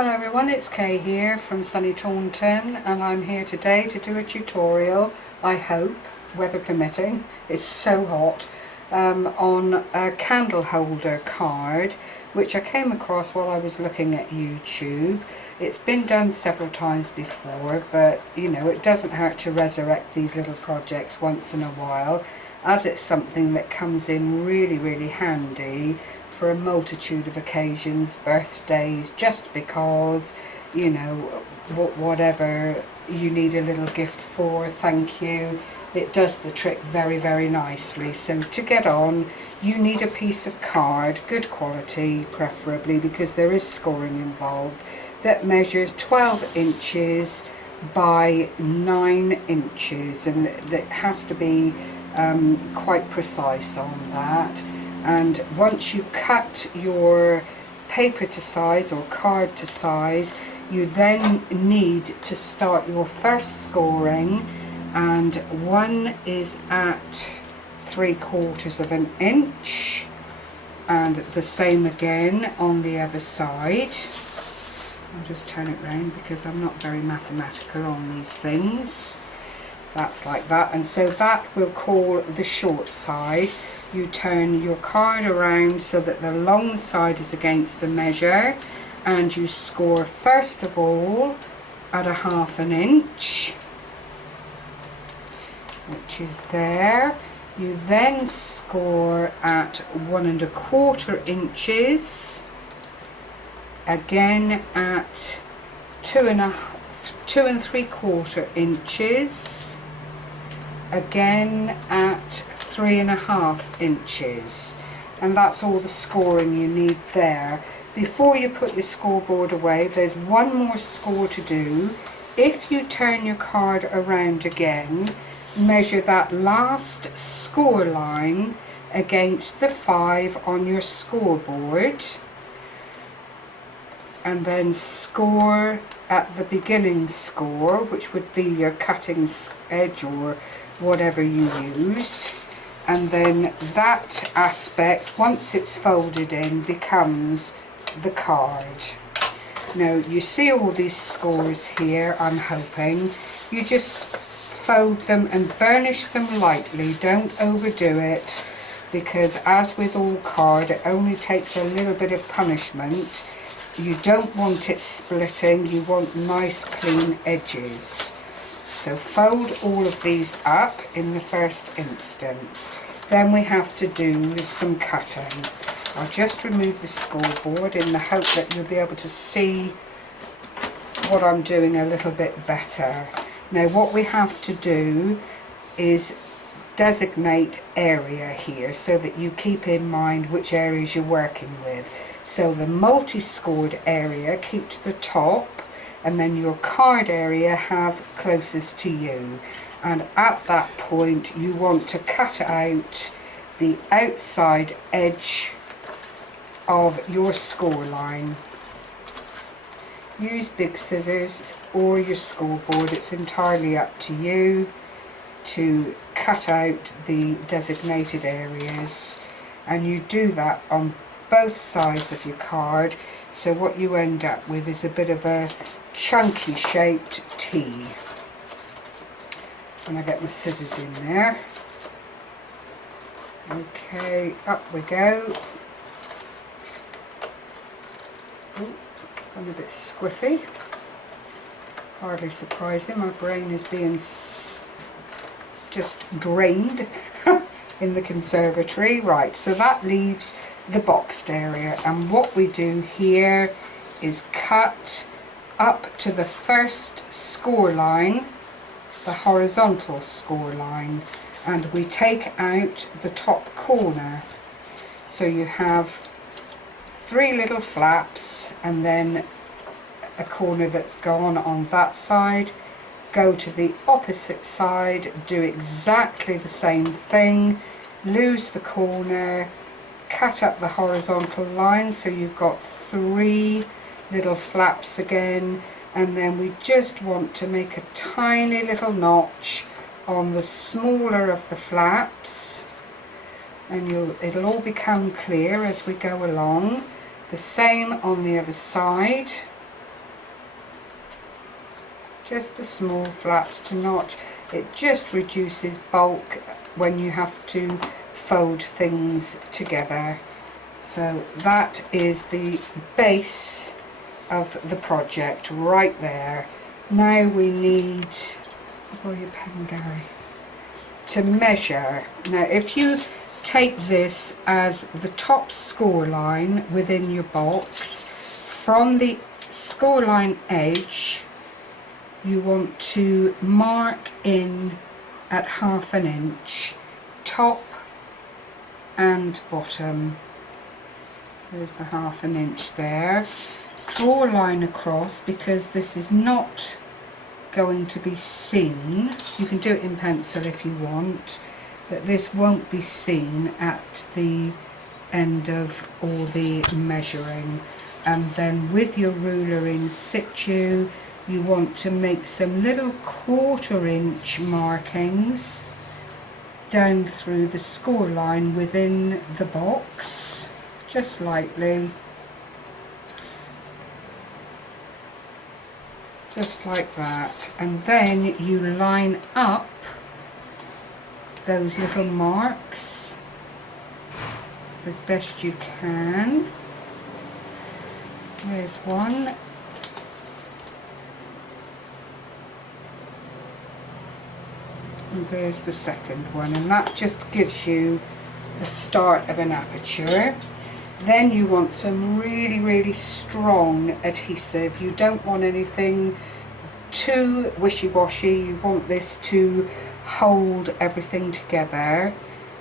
Hello everyone, it's Kay here from sunny Taunton, and I'm here today to do a tutorial, I hope, weather permitting, it's so hot, on a candle holder card which I came across while I was looking at YouTube. It's been done several times before, but you know, it doesn't hurt to resurrect these little projects once in a while, as it's something that comes in really handy for a multitude of occasions, birthdays, just because, you know, whatever you need a little gift for, thank you. It does the trick very nicely. So to get on, you need a piece of card, good quality preferably, because there is scoring involved, that measures 12 inches by 9 inches, and that has to be quite precise on that. And once you've cut your paper to size or card to size, you then need to start your first scoring, and one is at 3/4 of an inch, and the same again on the other side. I'll just turn it round because I'm not very mathematical on these things. That's like that, and so that we'll call the short side. You turn your card around so that the long side is against the measure, and you score first of all at 1/2 inch, which is there. You then score at 1¼ inches, again at 2¾ inches, again at 3½ inches, and that's all the scoring you need there. Before you put your scoreboard away, there's one more score to do. If you turn your card around again, measure that last score line against the 5 on your scoreboard, and then score at the beginning score, which would be your cutting edge or whatever you use. And then that aspect, once it's folded in, becomes the card. Now you see all these scores here, I'm hoping. You just fold them and burnish them lightly, don't overdo it, because as with all card, it only takes a little bit of punishment. You don't want it splitting, you want nice clean edges. So fold all of these up in the first instance. Then we have to do some cutting. I'll just remove the scoreboard in the hope that you'll be able to see what I'm doing a little bit better. Now what we have to do is designate area here so that you keep in mind which areas you're working with. So the multi-scored area, keep to the top, and then your card area have closest to you, and at that point you want to cut out the outside edge of your score line. Use big scissors or your scoreboard, it's entirely up to you to cut out the designated areas, and you do that on both sides of your card, so what you end up with is a bit of a chunky shaped T. And I get my scissors in there. Okay, up we go. Ooh, I'm a bit squiffy. Hardly surprising, my brain is being just drained in the conservatory. Right, so that leaves the boxed area, and what we do here is cut up to the first score line, the horizontal score line, and we take out the top corner. So you have 3 little flaps and then a corner that's gone on that side. Go to the opposite side, do exactly the same thing, lose the corner, cut up the horizontal line, so you've got 3 little flaps again, and then we just want to make a tiny little notch on the smaller of the flaps, and it'll all become clear as we go along. The same on the other side. just the small flaps to notch. It just reduces bulk when you have to fold things together. So that is the base of the project right there. Now we need, borrow your pen, Gary, to measure. Now if you take this as the top score line within your box, from the score line edge you want to mark in at 1/2 inch, top and bottom. There's the 1/2 inch there. Draw a line across, because this is not going to be seen. You can do it in pencil if you want, but this won't be seen at the end of all the measuring. And then with your ruler in situ, you want to make some little 1/4 inch markings down through the score line within the box, just lightly, just like that. And then you line up those little marks as best you can. There's one. And there's the second one, and that just gives you the start of an aperture. Then you want some really strong adhesive. You don't want anything too wishy-washy. You want this to hold everything together,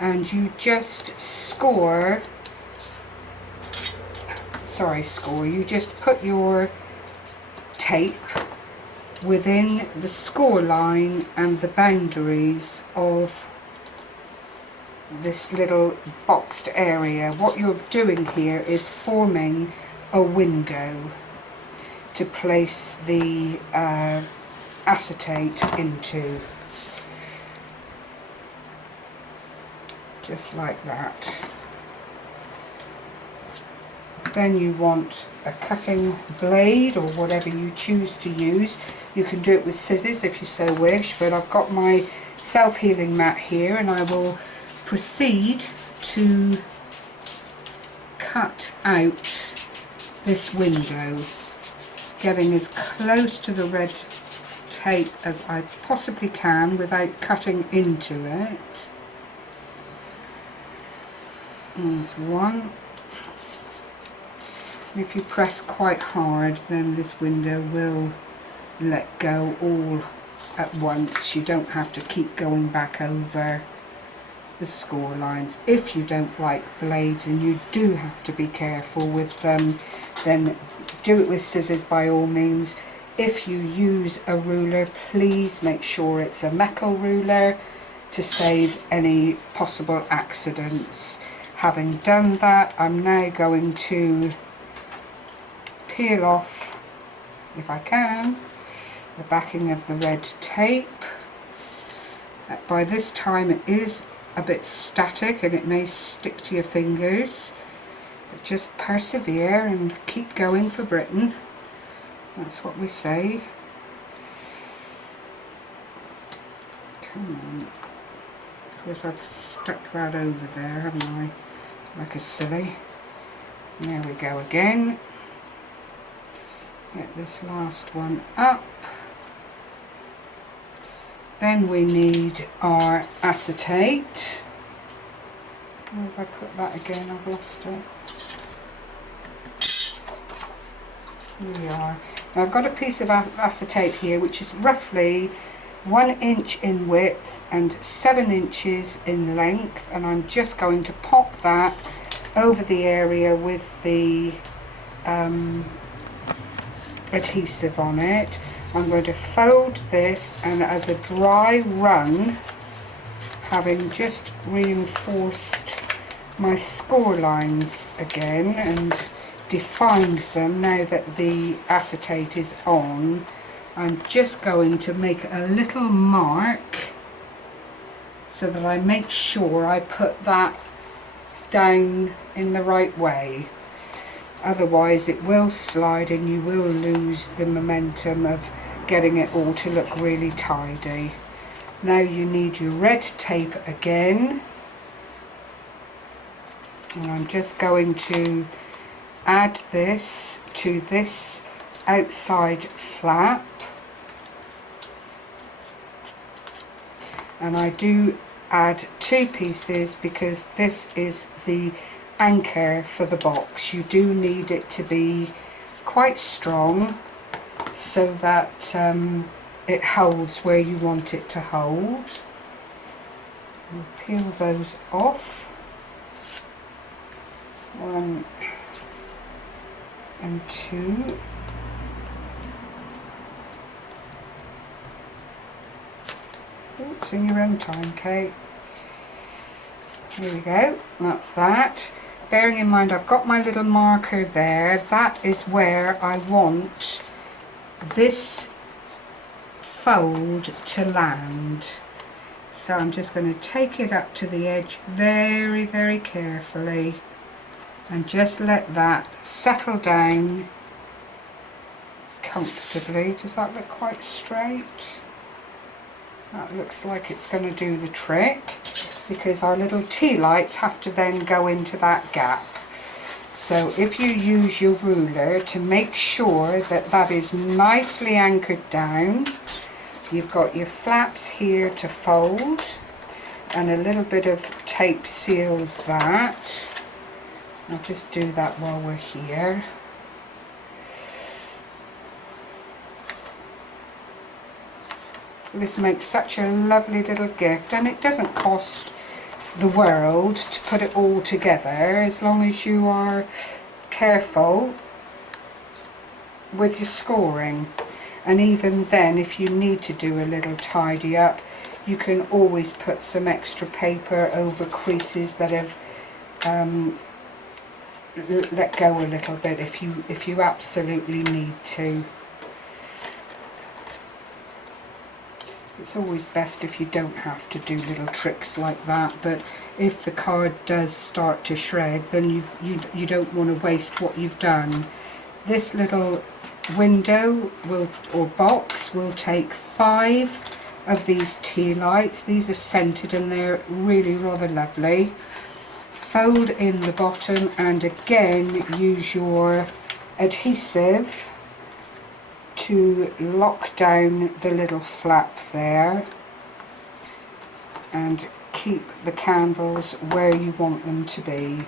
and you just you just put your tape within the score line and the boundaries of this little boxed area. What you're doing here is forming a window to place the acetate into, just like that. Then you want a cutting blade or whatever you choose to use. You can do it with scissors if you so wish, but I've got my self-healing mat here, and I will proceed to cut out this window, getting as close to the red tape as I possibly can without cutting into it. There's one. If you press quite hard, then this window will let go all at once. You don't have to keep going back over the score lines. If you don't like blades and you do have to be careful with them, then do it with scissors by all means. If you use a ruler, please make sure it's a metal ruler to save any possible accidents. Having done that, I'm now going to peel off, if I can, the backing of the red tape. By this time it is a bit static and it may stick to your fingers, but just persevere and keep going for Britain. That's what we say. Come on. Of course I've stuck that over there, haven't I? Like a silly. There we go again. Get this last one up. Then we need our acetate. Where have I put that again? I've lost it. Here we are. Now I've got a piece of acetate here which is roughly 1 inch in width and 7 inches in length, and I'm just going to pop that over the area with the adhesive on it. I'm going to fold this, and as a dry run, having just reinforced my score lines again and defined them now that the acetate is on, I'm just going to make a little mark so that I make sure I put that down in the right way. Otherwise it will slide and you will lose the momentum of getting it all to look really tidy. Now you need your red tape again, and I'm just going to add this to this outside flap, and I do add 2 pieces because this is the anchor for the box. You do need it to be quite strong so that it holds where you want it to hold. We'll peel those off. 1 and 2. Oops, in your own time, Kate. Here we go, that's that. Bearing in mind I've got my little marker there, that is where I want this fold to land. So I'm just going to take it up to the edge very, very carefully and just let that settle down comfortably. Does that look quite straight? That looks like it's going to do the trick, because our little tea lights have to then go into that gap. So if you use your ruler to make sure that that is nicely anchored down, you've got your flaps here to fold, and a little bit of tape seals that. I'll just do that while we're here. This makes such a lovely little gift, and it doesn't cost the world to put it all together, as long as you are careful with your scoring. And even then, if you need to do a little tidy up, you can always put some extra paper over creases that have let go a little bit if you absolutely need to. It's always best if you don't have to do little tricks like that, but if the card does start to shred, then you don't want to waste what you've done. This little window or box will take 5 of these tea lights. These are scented and they're really rather lovely. Fold in the bottom, and again use your adhesive to lock down the little flap there and keep the candles where you want them to be.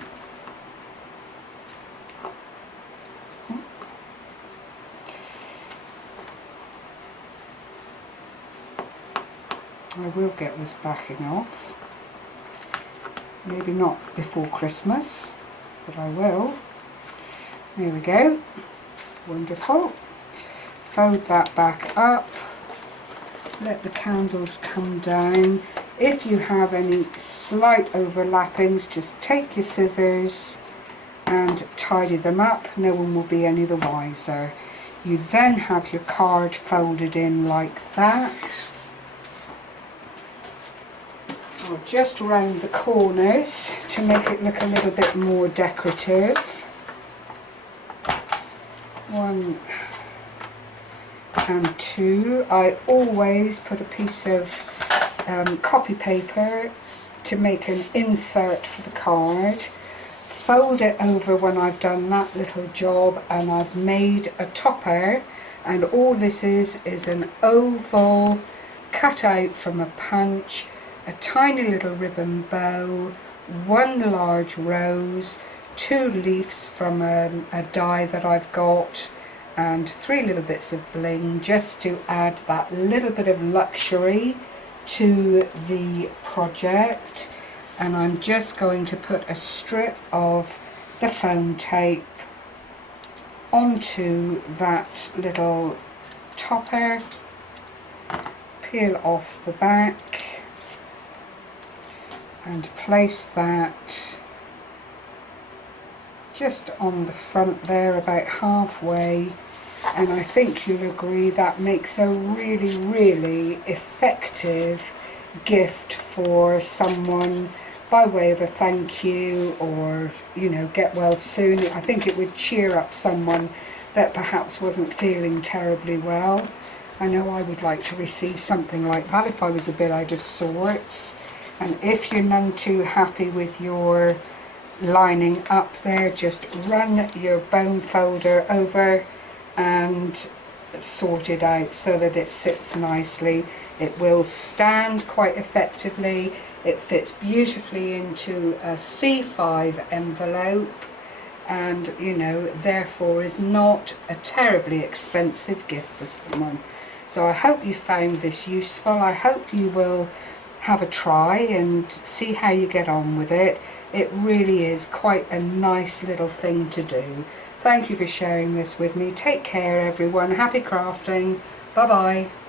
I will get this backing off. Maybe not before Christmas, but I will. There we go. Wonderful. Fold that back up, let the candles come down. If you have any slight overlappings, just take your scissors and tidy them up. No one will be any the wiser. You then have your card folded in like that. I'll just round the corners to make it look a little bit more decorative. 1 and 2. I always put a piece of copy paper to make an insert for the card. Fold it over when I've done that little job, and I've made a topper, and all this is an oval cut out from a punch, a tiny little ribbon bow, 1 large rose, 2 leaves from a die that I've got, and 3 little bits of bling, just to add that little bit of luxury to the project. And I'm just going to put a strip of the foam tape onto that little topper, peel off the back and place that just on the front there, about halfway, and I think you'll agree that makes a really, really effective gift for someone by way of a thank you, or, you know, get well soon. I think it would cheer up someone that perhaps wasn't feeling terribly well. I know I would like to receive something like that if I was a bit out of sorts. And if you're none too happy with your lining up there, just run your bone folder over and sort it out so that it sits nicely. It will stand quite effectively. It fits beautifully into a C5 envelope, and you know, therefore is not a terribly expensive gift for someone. So I hope you found this useful. I hope you will have a try and see how you get on with it. It really is quite a nice little thing to do. Thank you for sharing this with me. Take care everyone. Happy crafting. Bye bye.